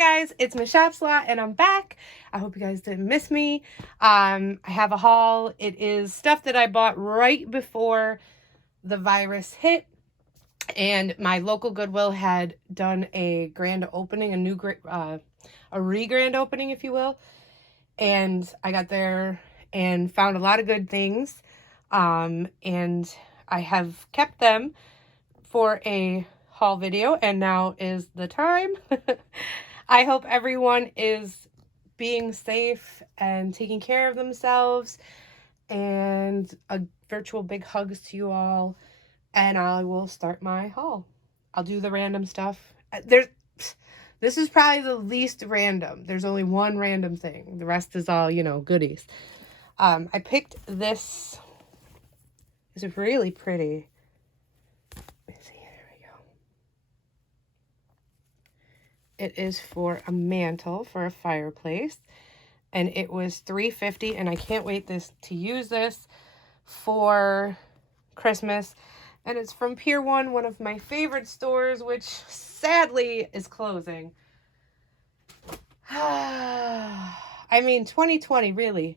guys, it's Mrs.Shopsalot and I'm back. I hope you guys didn't miss me. I have a haul. It is stuff that I bought right before the virus hit, and my local Goodwill had done a grand opening, a re-grand opening, if you will. And I got there and found a lot of good things. And I have kept them for a haul video, and now is the time. I hope everyone is being safe and taking care of themselves, and a virtual big hugs to you all, and I will start my haul. I'll do the random stuff. This is probably the least random. There's only one random thing. The rest is all, goodies. I picked this. It's really pretty. It is for a mantle for a fireplace, and it was $3.50, and I can't wait to use this for Christmas. And it's from Pier 1, one of my favorite stores, which sadly is closing. I mean, 2020, really.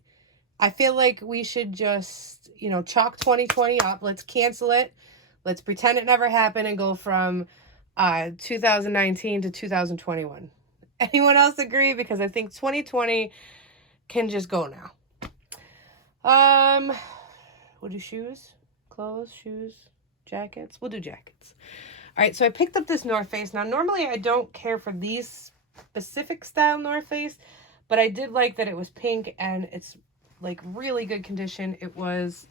I feel like we should just, chalk 2020 up. Let's cancel it. Let's pretend it never happened and go from 2019 to 2021. Anyone else agree? Because I think 2020 can just go now. We'll do shoes, clothes, shoes, jackets. We'll do jackets. All right, so I picked up this North Face. Now, normally I don't care for these specific style North Face, but I did like that it was pink and it's like really good condition. It was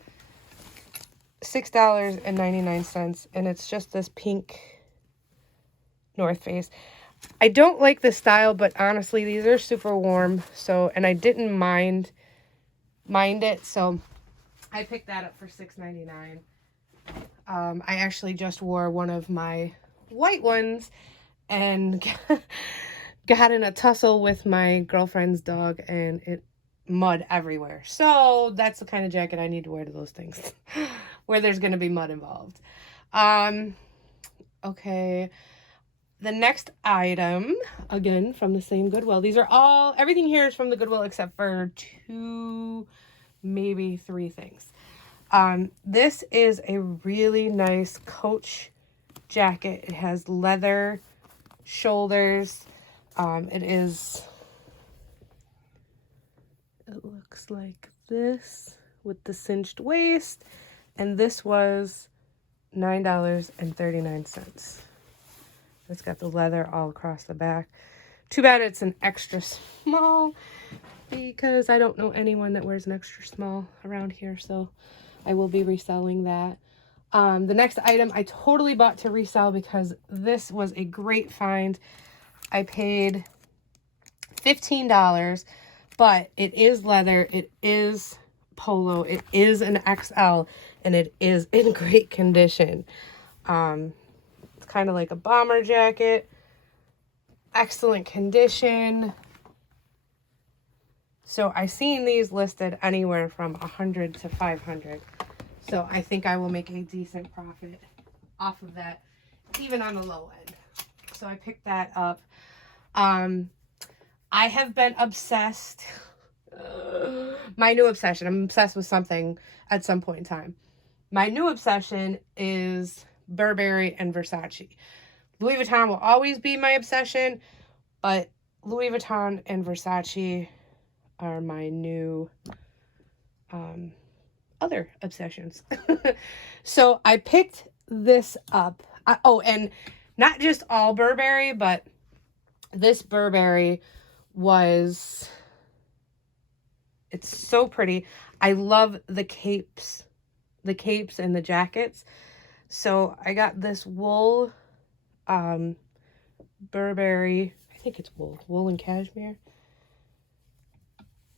$6.99, and it's just this pink North Face. I don't like this style, but honestly, these are super warm. And I didn't mind it, so I picked that up for $6.99. I actually just wore one of my white ones and got in a tussle with my girlfriend's dog, and it mud everywhere. So that's the kind of jacket I need to wear to those things where there's going to be mud involved. Okay. The next item, again, from the same Goodwill. Everything here is from the Goodwill except for 2, maybe 3 things. This is a really nice Coach jacket. It has leather shoulders. It looks like this with the cinched waist. And this was $9.39. It's got the leather all across the back. Too bad it's an extra small, because I don't know anyone that wears an extra small around here, so I will be reselling that. The next item I totally bought to resell because this was a great find. I paid $15, but it is leather, it is polo, it is an XL, and it is in great condition. Kind of like a bomber jacket, excellent condition. So I seen these listed anywhere from $100 to $500. So I think I will make a decent profit off of that, even on the low end. So I picked that up. I have been obsessed. My new obsession. I'm obsessed with something at some point in time. My new obsession is Burberry and Versace. Louis Vuitton will always be my obsession, but Louis Vuitton and Versace are my new other obsessions. So I picked this up. And not just all Burberry, but this Burberry it's so pretty. I love the capes and the jackets. So I got this wool, Burberry, I think it's wool and cashmere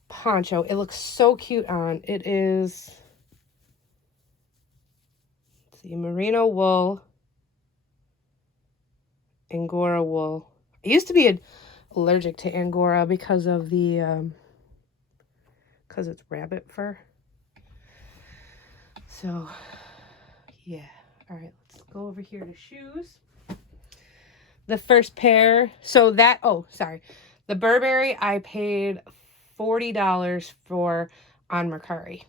poncho. It looks so cute on. It is, let's see, merino wool, Angora wool. I used to be allergic to Angora because of because it's rabbit fur. So, yeah. All right, let's go over here to shoes. the first pair. So that, oh, sorry. The Burberry I paid $40 for on Mercari.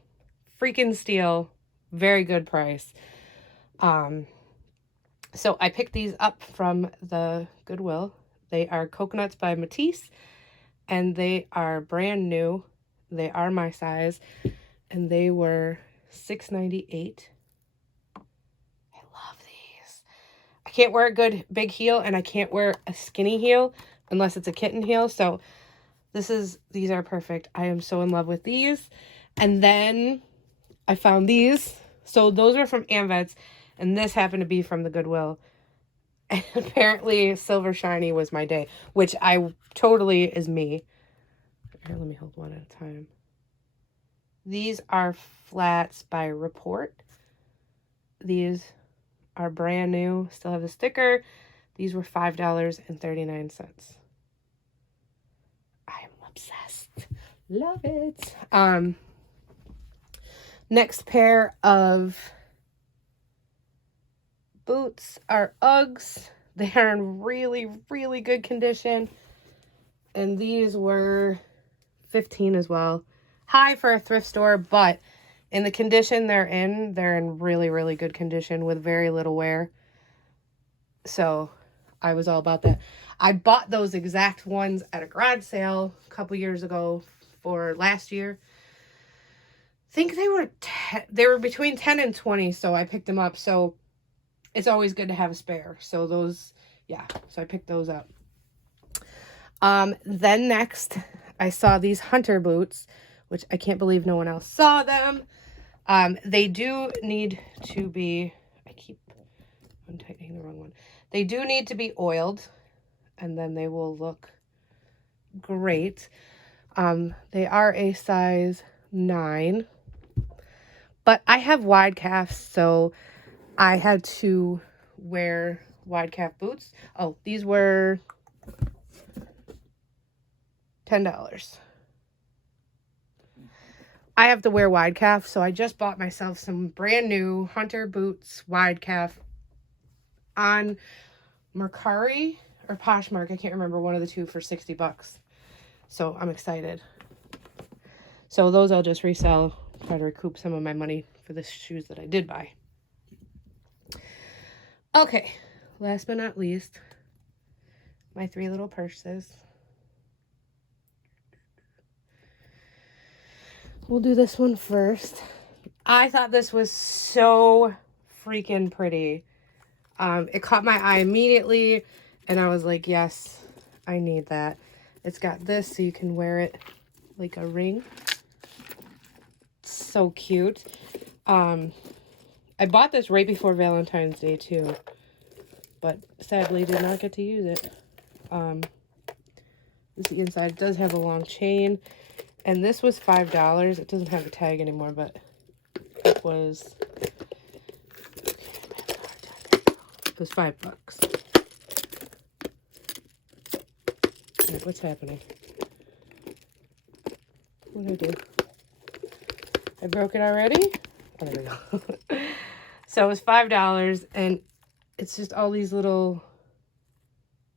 Freaking steal. Very good price. So I picked these up from the Goodwill. They are Coconuts by Matisse, and they are brand new. They are my size, and they were $6.98. I love these. I can't wear a good big heel, and I can't wear a skinny heel unless it's a kitten heel. So these are perfect. I am so in love with these. And then I found these. So those are from Amvets, and this happened to be from the Goodwill. And apparently silver shiny was my day, which I totally is me. Here, let me hold one at a time. These are flats by Report. These are brand new, still have the sticker. These were $5.39. I am obsessed. Love it. Next pair of boots are Uggs. They are in really, really good condition. And these were $15 as well. High for a thrift store, but in the condition they're in really, really good condition with very little wear. So I was all about that. I bought those exact ones at a garage sale a couple years ago for last year. I think they were between 10 and 20, so I picked them up. So it's always good to have a spare. So those, yeah, so I picked those up. Then next, I saw these hunter boots, which I can't believe no one else saw them. They do need to be, I keep untightening the wrong one. They do need to be oiled, and then they will look great. They are a size 9, but I have wide calves, so I had to wear wide calf boots. Oh, these were $10. I have to wear wide calf, so I just bought myself some brand new hunter boots, wide calf, on Mercari or Poshmark. I can't remember, one of the two, for $60. So I'm excited. So those I'll just resell, try to recoup some of my money for the shoes that I did buy. Okay, last but not least, my 3 little purses. We'll do this one first. I thought this was so freaking pretty. It caught my eye immediately, and I was like, yes, I need that. It's got this so you can wear it like a ring. It's so cute. I bought this right before Valentine's Day too, but sadly did not get to use it. This inside, it does have a long chain, and this was $5. It doesn't have a tag anymore, but it was $5. Right, what's happening? What did I do? I broke it already? Oh, there we go. So it was $5, and it's just all these little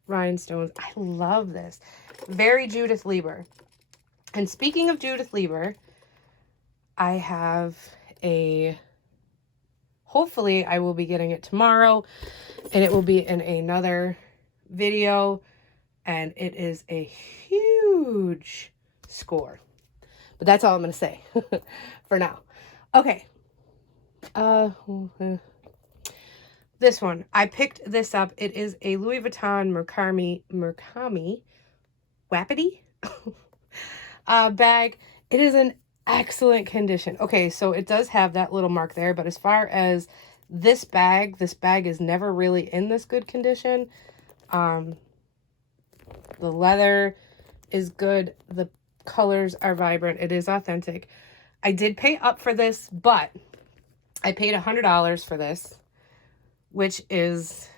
rhinestones. I love this. Very Judith Lieber. And speaking of Judith Lieber, I have hopefully I will be getting it tomorrow, and it will be in another video, and it is a huge score. But that's all I'm going to say for now. Okay. This one, I picked this up. It is a Louis Vuitton Mercami Wapiti bag. It is in excellent condition. Okay, so it does have that little mark there, but as far as this bag is never really in this good condition. The leather is good. The colors are vibrant. It is authentic. I did pay up for this, but I paid $100 for this, which is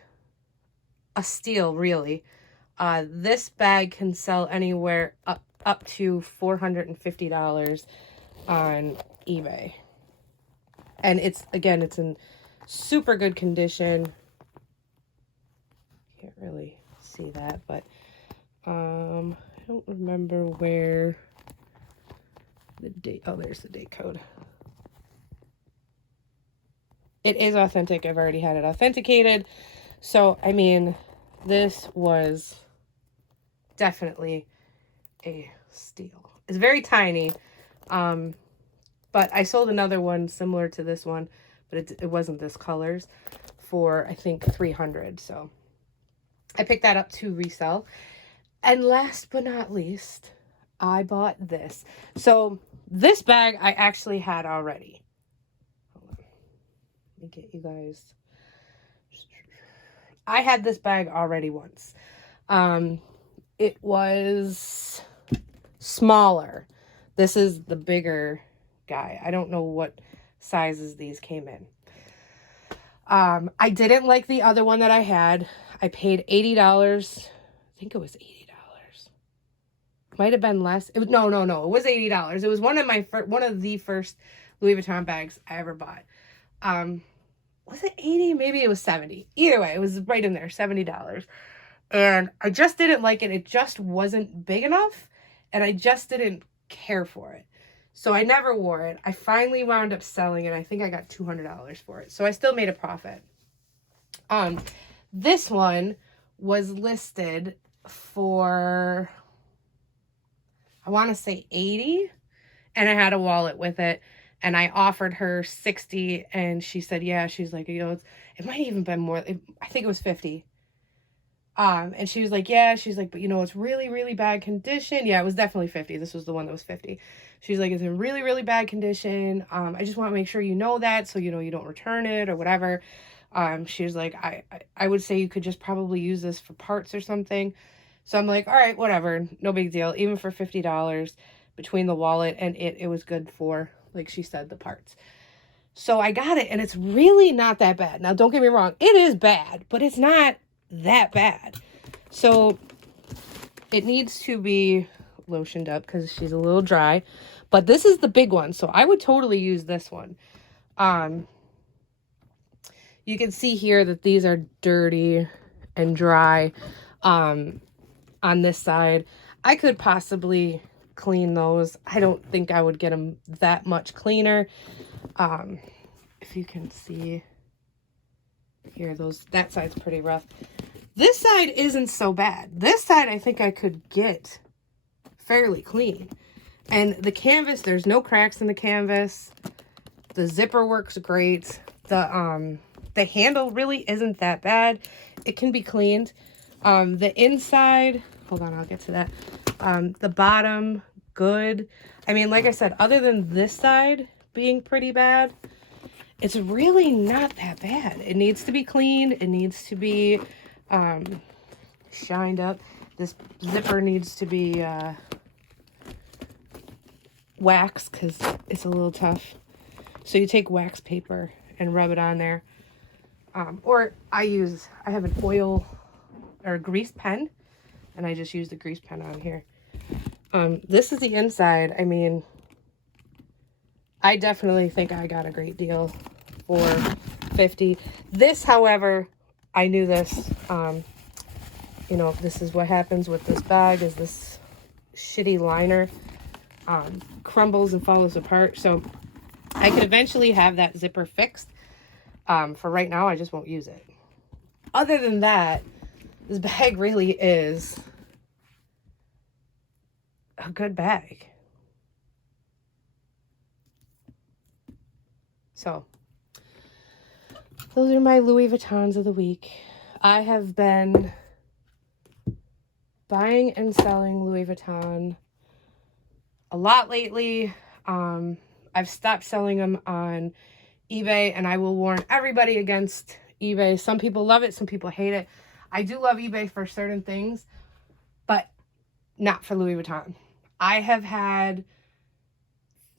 a steal, really. This bag can sell anywhere up to $450 on eBay. And it's in super good condition. Can't really see that, but I don't remember where the date, oh, there's the date code. It is authentic. I've already had it authenticated. So, I mean, this was definitely a steal. It's very tiny, but I sold another one similar to this one, but it wasn't this colors, for I think $300. So I picked that up to resell. And last but not least, I bought this. So this bag I actually had already. Hold on. Let me get you guys. I had this bag already once. It was smaller. This is the bigger guy. I don't know what sizes these came in. I didn't like the other one that I had. I paid $80. I think it was $80. Might have been less. It was no. It was $80. It was one of the first Louis Vuitton bags I ever bought. Was it 80? Maybe it was 70. Either way, it was right in there, $70. And I just didn't like it. It just wasn't big enough, and I just didn't care for it. So I never wore it. I finally wound up selling it. I think I got $200 for it. So I still made a profit. This one was listed for, I want to say 80, and I had a wallet with it, and I offered her 60, and she said, yeah, she's like, you know, it might even been more. I think it was 50. And she was like, yeah, she's like, but you know, it's really, really bad condition. Yeah, it was definitely 50. This was the one that was 50. She's like, it's in really, really bad condition. I just want to make sure you know that, so, you know, you don't return it or whatever. She was like, I would say you could just probably use this for parts or something. So I'm like, all right, whatever. No big deal. Even for $50 between the wallet and it was good for, like she said, the parts. So I got it, and it's really not that bad. Now, don't get me wrong. It is bad, but it's not that bad. So it needs to be lotioned up because she's a little dry, but this is the big one, so I would totally use this one. You can see here that these are dirty and dry on this side. I could possibly clean those. I don't think I would get them that much cleaner. If you can see here, that side's pretty rough. This side isn't so bad. This side I think I could get fairly clean. And the canvas, there's no cracks in the canvas. The zipper works great. The handle really isn't that bad. It can be cleaned. The inside, hold on, I'll get to that. The bottom, good. I mean, like I said, other than this side being pretty bad, it's really not that bad. It needs to be cleaned. It needs to be shined up. This zipper needs to be waxed because it's a little tough. So you take wax paper and rub it on there. Or I have an oil or grease pen, and I just use the grease pen on here. This is the inside. I mean, I definitely think I got a great deal for $50. This, however, I knew this. You know, this is what happens with this bag, is this shitty liner crumbles and falls apart. So I could eventually have that zipper fixed. For right now, I just won't use it. Other than that, this bag really is a good bag. So those are my Louis Vuittons of the week. I have been buying and selling Louis Vuitton a lot lately. I've stopped selling them on eBay, and I will warn everybody against eBay. Some people love it, some people hate it. I do love eBay for certain things, but not for Louis Vuitton. I have had,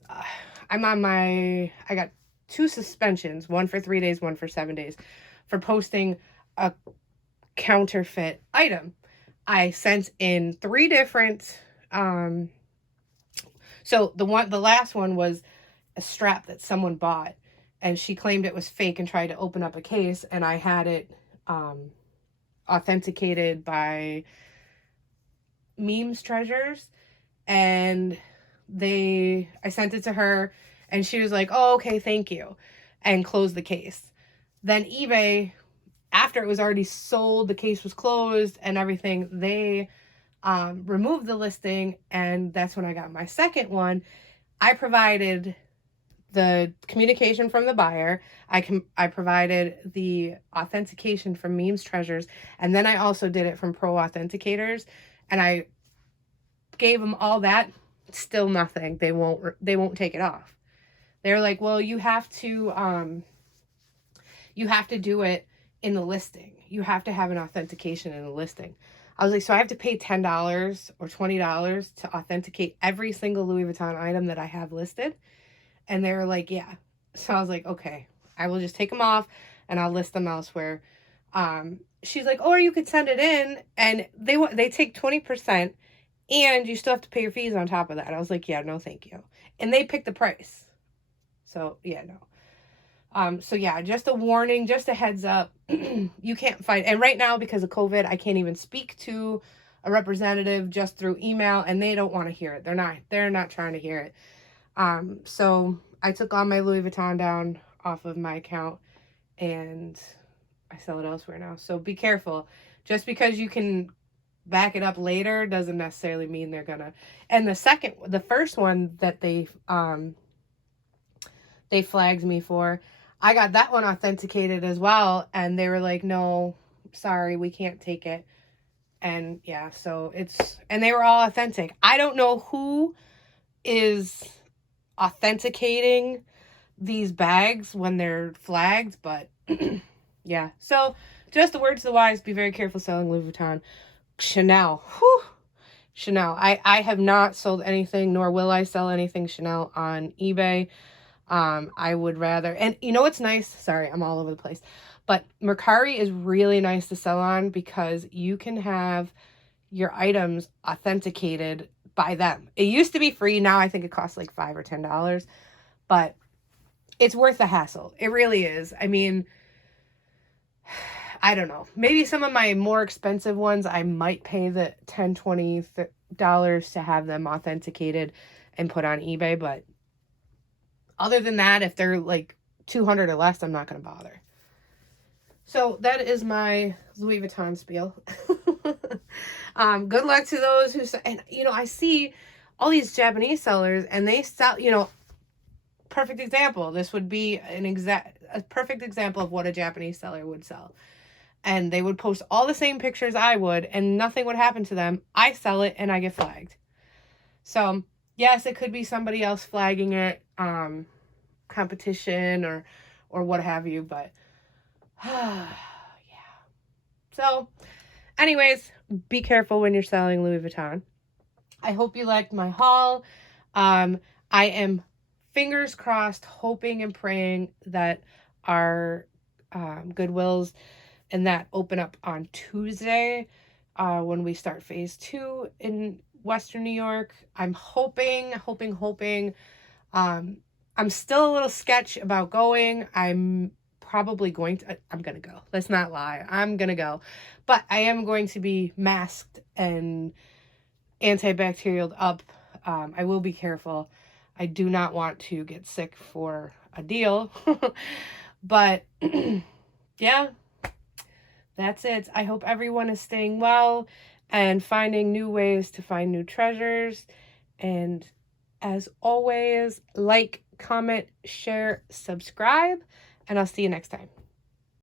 I got 2 suspensions, one for 3 days, one for 7 days, for posting a counterfeit item. I sent in 3 different, so the last one was a strap that someone bought, and she claimed it was fake and tried to open up a case, and I had it authenticated by Memes Treasures, and I sent it to her, and she was like, oh, okay, thank you, and closed the case. Then eBay, after it was already sold, the case was closed and everything, they removed the listing, and that's when I got my second one. I provided the communication from the buyer. I provided the authentication from Memes Treasures, and then I also did it from Pro Authenticators, and I gave them all that. Still nothing. They won't take it off. They're like, well, you have to do it in the listing. You have to have an authentication in the listing. I was like, so I have to pay $10 or $20 to authenticate every single Louis Vuitton item that I have listed? And they were like, yeah. So I was like, okay, I will just take them off and I'll list them elsewhere. She's like, or you could send it in, and they take 20%, and you still have to pay your fees on top of that. I was like, yeah, no, thank you. And they picked the price. So yeah, no. So yeah, just a warning, just a heads up. You can't find, and right now because of COVID, I can't even speak to a representative just through email, and they don't want to hear it. They're not trying to hear it. So I took all my Louis Vuitton down off of my account, and I sell it elsewhere now. So be careful. Just because you can back it up later doesn't necessarily mean they're gonna. And the first one that they flagged me for, I got that one authenticated as well, and they were like, no, sorry, we can't take it. And yeah, so and they were all authentic. I don't know who is authenticating these bags when they're flagged, but yeah. So just the words to the wise, be very careful selling Louis Vuitton. Chanel. Whew. Chanel. I have not sold anything, nor will I sell anything Chanel on eBay. I would rather, and you know what's nice? Sorry, I'm all over the place. But Mercari is really nice to sell on because you can have your items authenticated by them. It used to be free. Now I think it costs like $5 or $10, but it's worth the hassle. It really is. I mean, I don't know. Maybe some of my more expensive ones, I might pay the $10, $20 to have them authenticated and put on eBay. But other than that, if they're like $200 or less, I'm not going to bother. So that is my Louis Vuitton spiel. Good luck to those who, and you know, I see all these Japanese sellers, and they sell, you know, perfect example. This would be a perfect example of what a Japanese seller would sell. And they would post all the same pictures I would, and nothing would happen to them. I sell it and I get flagged. So yes, it could be somebody else flagging it, competition or what have you, but yeah. So anyways, be careful when you're selling Louis Vuitton. I hope you liked my haul. I am fingers crossed, hoping and praying that our Goodwills and that open up on Tuesday when we start phase 2 in Western New York. I'm hoping. I'm still a little sketch about going. I'm probably going to, I'm going to go. Let's not lie. I'm going to go. But I am going to be masked and antibacterial up. I will be careful. I do not want to get sick for a deal. But yeah, that's it. I hope everyone is staying well and finding new ways to find new treasures. And as always, like, comment, share, subscribe, and I'll see you next time.